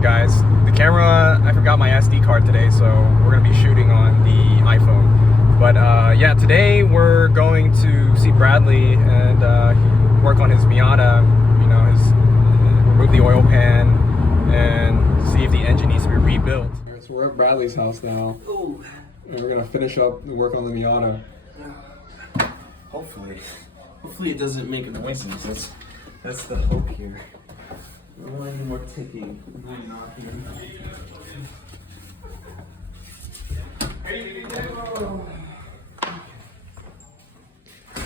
guys. The camera, I forgot my SD card today, so we're gonna be shooting on the iPhone. But yeah, today we're going to see Bradley and work on his Miata. You know, remove the oil pan and see if the engine needs to be rebuilt. So we're at Bradley's house now, and we're gonna finish up the work on the Miata. Hopefully it doesn't make a noises. That's the hope here. No any more ticking.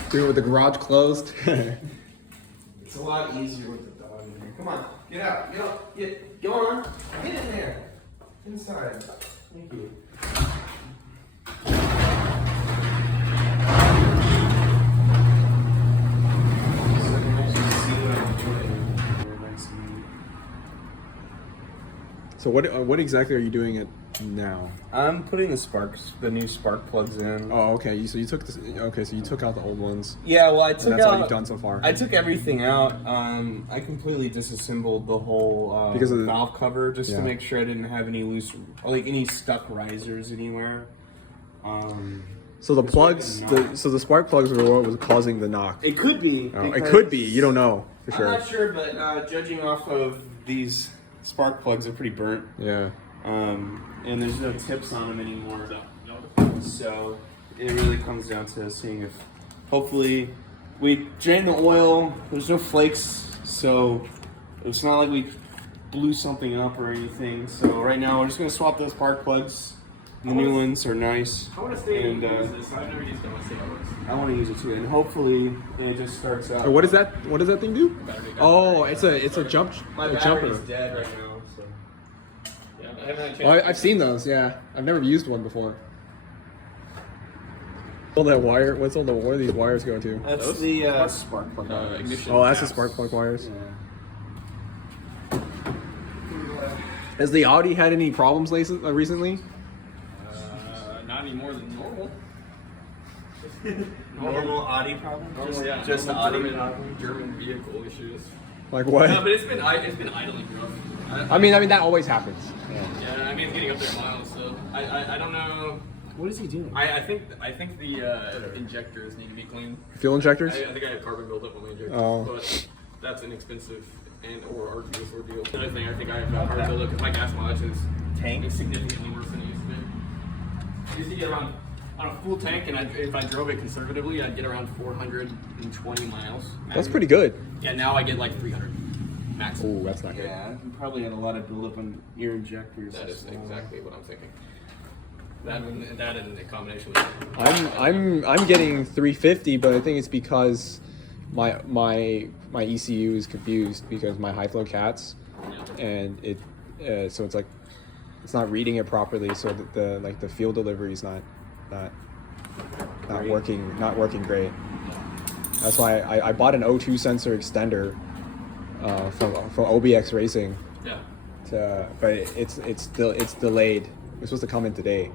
Do it with the garage closed. It's a lot easier with the dog in here. Come on, get out, go on, get in there, inside. Thank you. So what exactly are you doing it now? I'm putting the new spark plugs in. Oh, okay. So you took this. Okay, so you took out the old ones. Yeah, well, I took that's all you've done so far. I took everything out. I completely disassembled the whole because of the valve cover just to make sure I didn't have any any stuck risers anywhere. So the plugs, the spark plugs were what was causing the knock. It could be. Oh, it could be. You don't know for sure. I'm not sure, but judging off of these spark plugs, are pretty burnt. Yeah. And there's no tips on them anymore. So it really comes down to seeing if, hopefully, we drain the oil. There's no flakes, so it's not like we blew something up or anything. So right now we're just gonna swap those spark plugs. The new ones are nice. I want to stay and use this. I've never used it. I want to see how it works. I want to use it too, and hopefully it just starts out. So what is that? What does that thing do? Oh, it's a jump. My battery's dead right now. So. Yeah, I haven't had a chance. Well, I've seen those. Yeah, I've never used one before. All that wire. What's all the where these wires go to? That's the spark plug. Ignition. Oh, that's the spark plug wires. Yeah. Has the Audi had any problems recently? Not any more than normal. Normal Audi problem? Just German vehicle issues. Like what? No, but it's been idling rough. I mean that always happens. Yeah, I mean it's getting up there miles, so I don't know. What is he doing? I think the injectors need to be cleaned. Fuel injectors? I think I have carbon buildup on my injectors, but that's an expensive or arduous ordeal. Another thing, I think I have carbon buildup because my gas mileage is significantly worse than it used to be. I used to get around, on a full tank, and if I drove it conservatively, I'd get around 420 miles. That's pretty good. Yeah, now I get like 300 max. Oh, that's not good. Yeah, you probably had a lot of buildup on your injectors. That is exactly what I'm thinking. That and in combination with I'm getting 350, but I think it's because my ECU is confused because my high flow cats, and it so it's like it's not reading it properly, so that the fuel delivery is not working great. That's why I bought an O2 sensor extender from OBX Racing. Yeah. But it's delayed. It's supposed to come in today.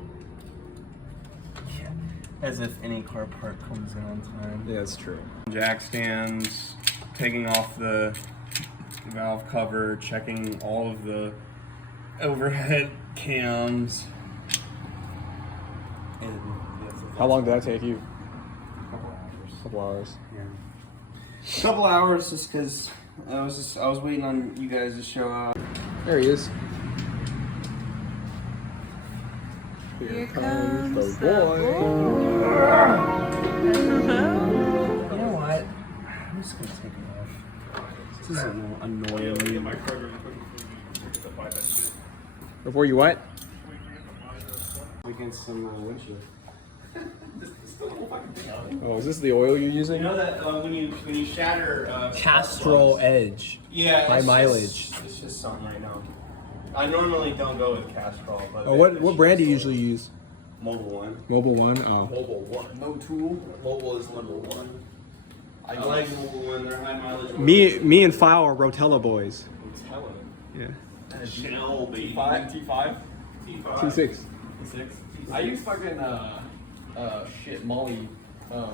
As if any car part comes in on time. Yeah, that's true. Jack stands, taking off the valve cover, checking all of the overhead cams. How long did that take you? A Couple hours. Yeah. Couple hours, just because I was waiting on you guys to show up. There he is. Here comes the boy. You know what? I'm just gonna take it off. This is a little annoying. Before you what? Against some windshield. Oh, is this the oil you're using? You know that when you shatter Castrol Edge. yeah, high mileage. It's just something right now. I normally don't go with Castrol, but Oh, what brand do you usually use? Mobile One. Mobile One. Oh. Mobile one. No tool. Mobile is number one. I like Mobile One. They're high mileage. Me and File are Rotella boys. I'm telling you. Yeah. Chanel T5. T5. T6. T6. I use fucking Molly.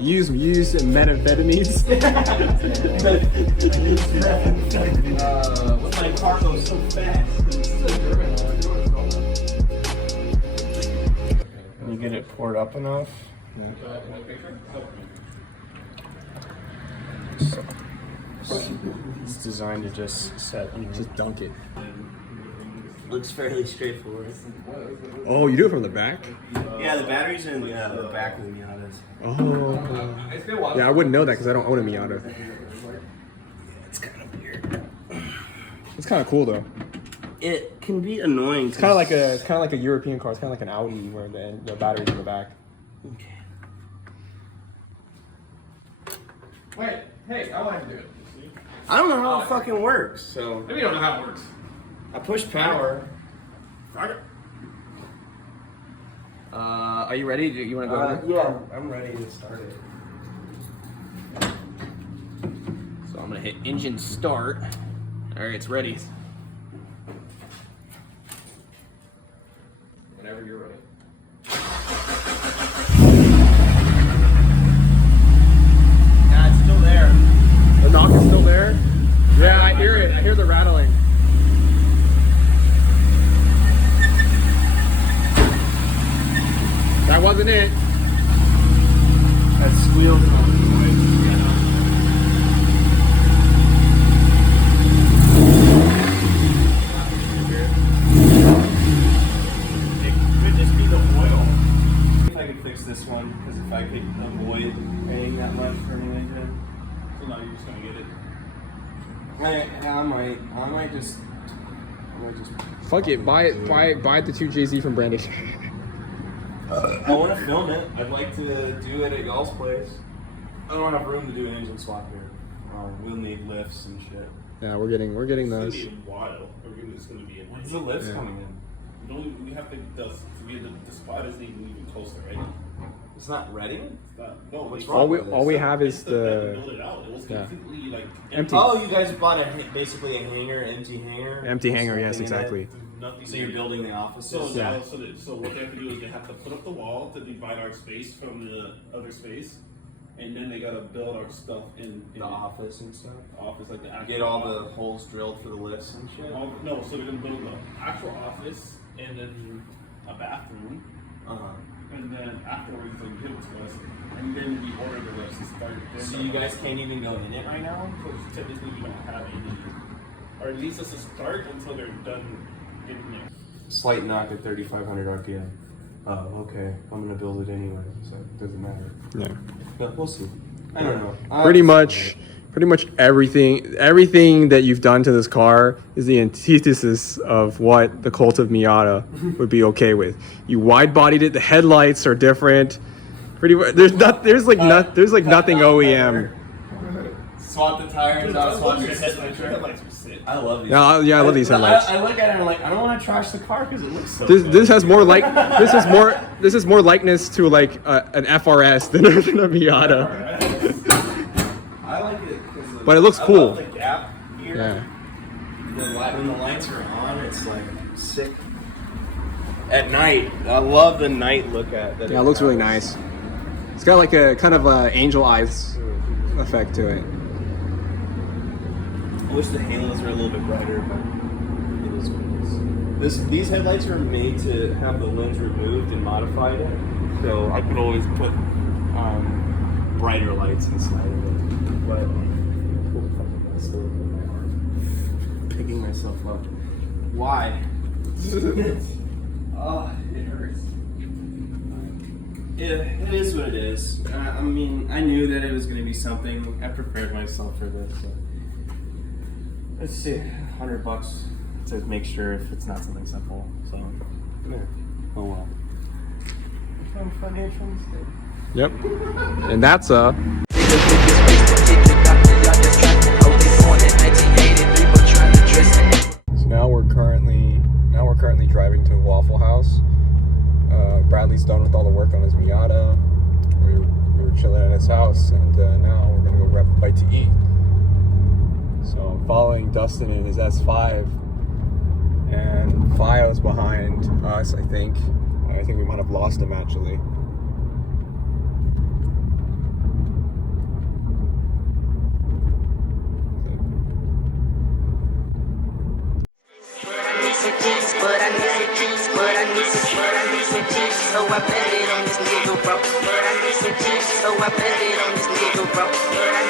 Use methamphetamines. What's my car goes so fast? pour it up enough. It's designed to just set. Just dunk it. Looks fairly straightforward. Oh, you do it from the back? Yeah, the batteries are in the back of the Miatas. Oh. Yeah, I wouldn't know that because I don't own a Miata. It's kind of weird. It's kind of cool though. It can be annoying. It's kind of like a European car. It's kind of like an Audi where the battery's in the back. Okay. Wait, hey, I want to do it. I don't know how it fucking works. So Maybe you don't know how it works. I push power. Are you ready? Do you want to go? Yeah, I'm ready to start it. So I'm gonna hit engine start. All right, it's ready. Whenever you're ready. Nah, it's still there. The knock is still there? Yeah, I hear it. I hear the rattling. That wasn't it. That squeals on the noise. It could just be the oil. If I could fix this one, because if I could avoid paying that much for a new engine. So now you're just going to get it. I might just. Fuck it. Buy the 2JZ from Brandon. I want to film it. I'd like to do it at y'all's place. I don't have room to do an engine swap here. We'll need lifts and shit. Yeah, we're getting It's going those. to be a while. It's going to be When's the lifts coming in? You have to, the spot isn't even close to ready. It's not ready? It's not, no, What's it's wrong? All we have is to the build it out. It was yeah. completely like Empty. Oh, you guys bought basically a hangar, empty hangar? Empty hangar, yes, Something in exactly. it? Nothing. So you're building the offices? So, Yeah. so what they have to do is they have to put up the wall to divide our space from the other space, and then they gotta build our stuff in The office and stuff? office, like the actual Get all the holes drilled for the lifts and shit? no, so they're gonna build the actual office and then a bathroom, Uh-huh. and then afterwards they give it to us, and then we order the lifts and start. So you guys can't even go in it right now? Because technically we don't have any, or at least it's a start until they're done getting it. Slight knock at 3,500 RPM. Oh, okay. I'm gonna build it anyway, so it doesn't matter. Yeah. But we'll see. I don't know. Pretty much everything that you've done to this car is the antithesis of what the cult of Miata would be okay with. You wide bodied it. The headlights are different. Pretty much. There's like nothing OEM. Swap the tires out. Swap your Headlights are sick. I love these. Yeah, I love these headlights. I look at it and I'm like, I don't want to trash the car because it looks so. This has more like this is more likeness to like an FRS than a Miata. I like it because. But it looks I cool. love the gap here. Yeah. When the lights are on, it's like sick. At night, I love the night look at that. Yeah, it looks really nice. It's got like a kind of angel eyes effect to it. I wish the halos were a little bit brighter, but it is what it is. These headlights are made to have the lens removed and modified it, so I could always put brighter lights inside of it. But picking myself up. Why? Oh, it hurts. It is what it is. I mean, I knew that it was going to be something. I prepared myself for this. So. Let's see, $100 to make sure if it's not something simple. So, yeah. Oh well. Financial mistake. Yep. And that's a. So now we're currently driving to Waffle House. Bradley's done with all the work on his Miata. We were chilling at his house, and now we're gonna go grab a bite to eat. So I'm following Dustin in his S5, and Fio's behind us. I think we might have lost him actually. some keys, but I need some keys, but I need some keys, so I bet it on this nigga, bro. But I need some keys, so I bet it on this nigga, bro.